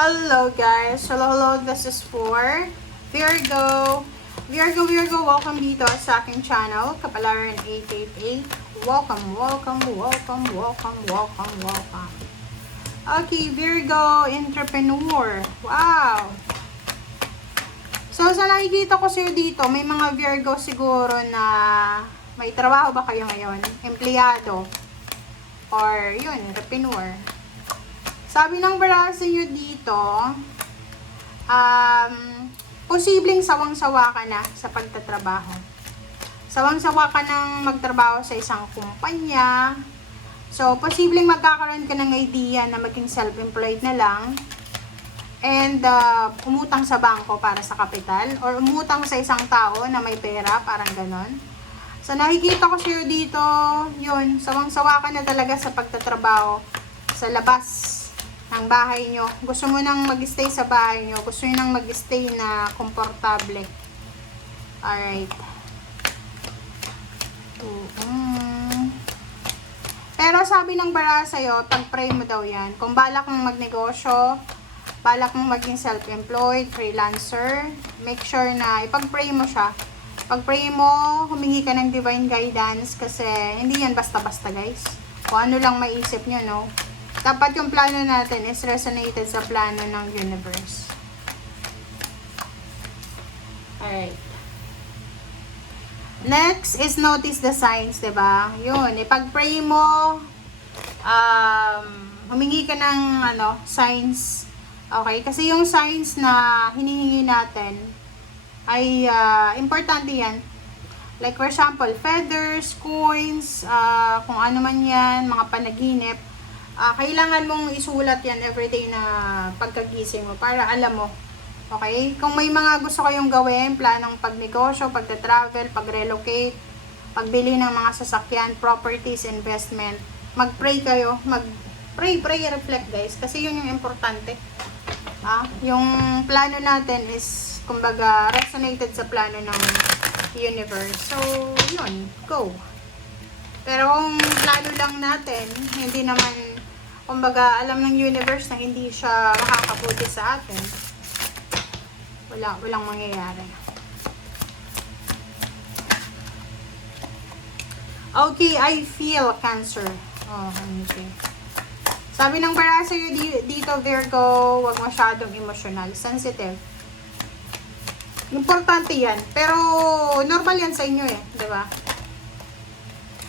Hello guys! Hello, this is for Virgo. Virgo, welcome dito sa aking channel, Kapalaran 888. Welcome. Okay, Virgo, entrepreneur. Wow! So, sa nakikita ko sa'yo dito, may mga Virgo siguro na may trabaho ba kayo ngayon? Empleyado. Or, yun, entrepreneur. Sabi ng baraso nyo dito, posibleng sawang-sawa ka na sa pagtatrabaho. Sawang-sawa ka ng magtrabaho sa isang kumpanya. So, posibleng magkakaroon ka ng idea na maging self-employed na lang. And, umutang sa bangko para sa kapital. Or umutang sa isang tao na may pera, parang ganon. So, nakikita ko sa'yo dito, yun, sawang-sawa ka na talaga sa pagtatrabaho sa labas ng bahay nyo. Gusto mo nang mag-stay sa bahay nyo. Gusto nyo nang mag-stay na komportable. Alright. Pero sabi ng bara sa'yo, pag-pray mo daw yan. Kung balak mong magnegosyo, balak mong maging self-employed, freelancer, make sure na ipag-pray mo siya. Pag-pray mo, humingi ka ng divine guidance kasi hindi yan basta-basta guys. Kung ano lang maisip nyo, no? Dapat yung plano natin is resonated sa plano ng universe. Alright. Next is notice the signs, diba? Yun, ipag-pray mo, humingi ka ng signs. Okay? Kasi yung signs na hinihingi natin ay importante yan. Like for example, feathers, coins, kung ano man yan, mga panaginip. Kailangan mong isulat yan everyday na pagkagising mo para alam mo. Okay? Kung may mga gusto kayong gawin, planong pagnegosyo, pagta-travel, pag-relocate, pagbili ng mga sasakyan, properties, investment, mag-pray kayo. Mag-pray, reflect guys. Kasi yun yung importante. Yung plano natin is, kumbaga, resonated sa plano ng universe. So, yun. Go. Pero kung plano lang natin, hindi naman kumbaga, alam ng universe na hindi siya makakabuti sa atin. Walang mangyayari. Okay, I feel Cancer. Oh, okay. Sabi ng para sa'yo dito, Virgo, huwag masyadong emotional. Sensitive. Importante yan. Pero, normal yan sa inyo eh. Diba?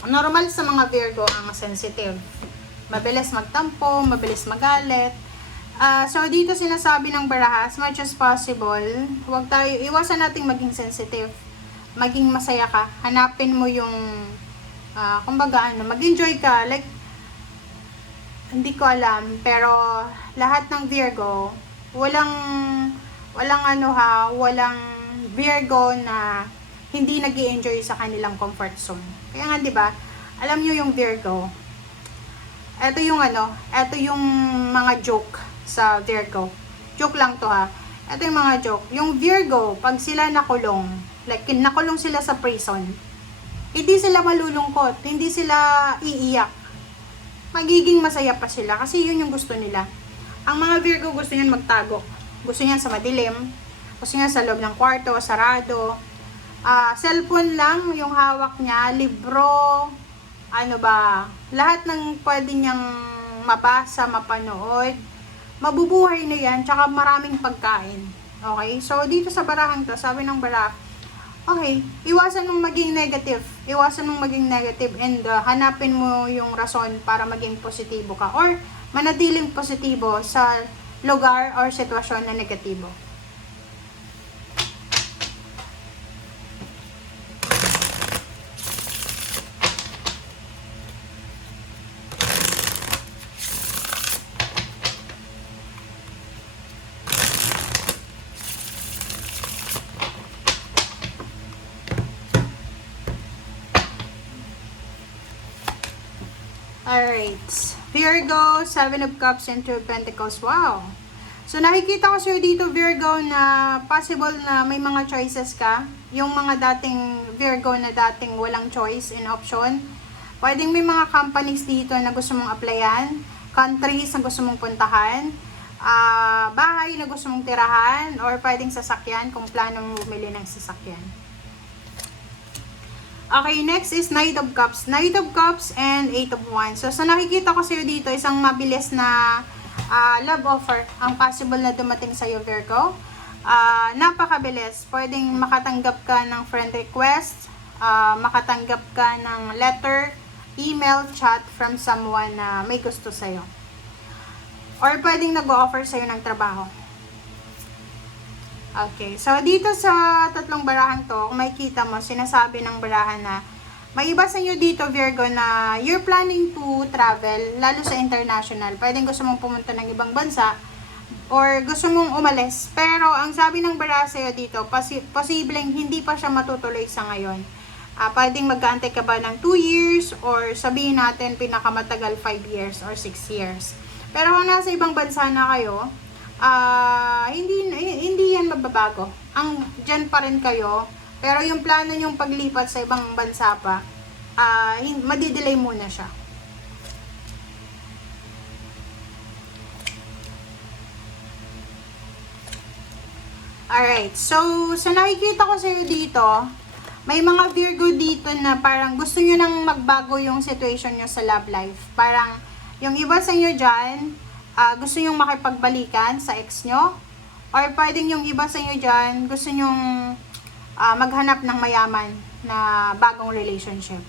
Normal sa mga Virgo ang sensitive. Mabilis magtampo, mabilis magalit. So, dito sinasabi ng baraha, as much as possible, iwasan nating maging sensitive. Maging masaya ka. Hanapin mo yung, kumbaga, mag-enjoy ka. Like, hindi ko alam, pero lahat ng Virgo, walang Virgo na hindi nag-i-enjoy sa kanilang comfort zone. Kaya nga, di ba? Alam nyo yung Virgo, ito yung mga joke sa Virgo. Joke lang to ha. Ito yung mga joke. Yung Virgo, pag sila nakulong, like nakulong sila sa prison, hindi sila malulungkot, hindi sila iiyak. Magiging masaya pa sila kasi yun yung gusto nila. Ang mga Virgo gusto niyan magtago. Gusto niyan sa madilim. Gusto niyan sa loob ng kwarto, sarado. Cellphone lang yung hawak niya, libro, lahat ng pwede niyang mabasa, mapanood, mabubuhay na yan, tsaka maraming pagkain. Okay? So, dito sa barahang to, sabi ng barah, okay, iwasan mong maging negative and hanapin mo yung rason para maging positibo ka or manatiling positibo sa lugar or sitwasyon na negatibo. Alright. Virgo, 7 of Cups and 2 of Pentacles. Wow. So, nakikita ko sa'yo dito, Virgo, na possible na may mga choices ka. Yung mga dating Virgo na dating walang choice in option. Pwedeng may mga companies dito na gusto mong applyan. Countries na gusto mong puntahan. bahay na gusto mong tirahan, or pwedeng sasakyan kung plano mong bumili ng sasakyan. Okay, next is Knight of Cups. Knight of Cups and Eight of Wands. So, sa nakikita ko sa'yo dito, isang mabilis na love offer ang possible na dumating sa'yo, Virgo. Napakabilis. Pwedeng makatanggap ka ng friend request, makatanggap ka ng letter, email, chat from someone na may gusto sa'yo. Or pwedeng nag-o-offer sa'yo ng trabaho. Okay, so dito sa tatlong barahan to, kung makikita mo, sinasabi ng barahan na may iba sa inyo dito, Virgo, na you're planning to travel, lalo sa international. Pwedeng gusto mong pumunta ng ibang bansa, or gusto mong umalis. Pero ang sabi ng barahan sa'yo dito, posibleng hindi pa siya matutuloy sa ngayon. Pwedeng mag-aantay ka ba ng 2 years, or sabihin natin pinakamatagal 5 years or 6 years. Pero kung nasa ibang bansa na kayo, hindi yan magbabago. Dyan pa rin kayo, pero yung plano nyong paglipat sa ibang bansa pa, madidelay muna siya. Alright, so nakikita ko sa'yo dito, may mga Virgo dito na parang gusto nyo nang magbago yung situation nyo sa love life. Parang, yung iba sa inyo dyan, gusto nyong makipagbalikan sa ex nyo, or pwedeng yung iba sa inyo dyan, gusto nyong maghanap ng mayaman na bagong relationship.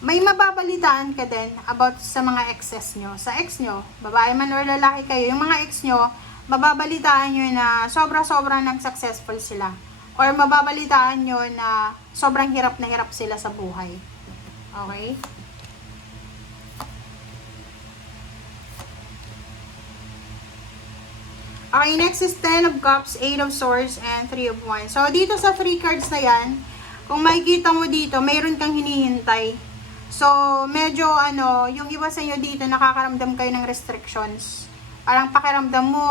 May mababalitaan ka din about sa mga exes nyo. Sa ex nyo, babae man or lalaki kayo, yung mga ex nyo, mababalitaan nyo na sobra-sobra ng successful sila. Or mababalitaan nyo na sobrang hirap na hirap sila sa buhay. Okay? Okay, next is 10 of Cups, 8 of Swords, and 3 of Wands. So, dito sa 3 cards na yan, kung makikita mo dito, mayroon kang hinihintay. So, medyo yung iba sa inyo dito, nakakaramdam kayo ng restrictions. Parang pakiramdam mo,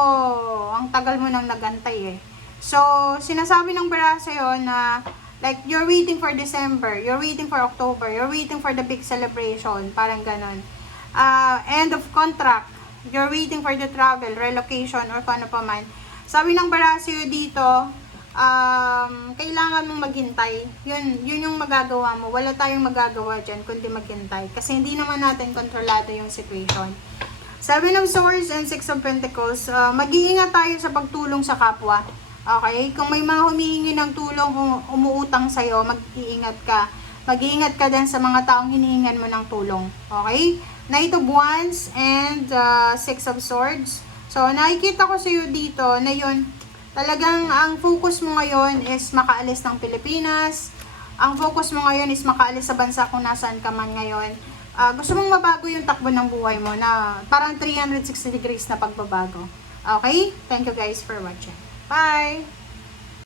ang tagal mo nang nagantay eh. So, sinasabi ng bara sa'yo na, like, you're waiting for December, you're waiting for October, you're waiting for the big celebration, parang ganon. End of contract. You're waiting for the travel, relocation, or kung ano pa man. Sabi ng Barasio dito, kailangan mong maghintay. Yun yung magagawa mo. Wala tayong magagawa dyan kundi maghintay. Kasi hindi naman natin kontrolado yung situation. 7 of Swords and 6 of Pentacles, mag-iingat tayo sa pagtulong sa kapwa. Okay? Kung may mga humihingi ng tulong, umuutang sa'yo, mag-iingat ka. Mag-iingat ka din sa mga taong hinihingan mo ng tulong. Okay? Knight of Wands and 6 of Swords. So, nakikita ko sa iyo dito na yun, talagang ang focus mo ngayon is makaalis ng Pilipinas. Ang focus mo ngayon is makaalis sa bansa kung nasaan ka man ngayon. Gusto mong mabago yung takbo ng buhay mo na parang 360 degrees na pagbabago. Okay? Thank you guys for watching. Bye!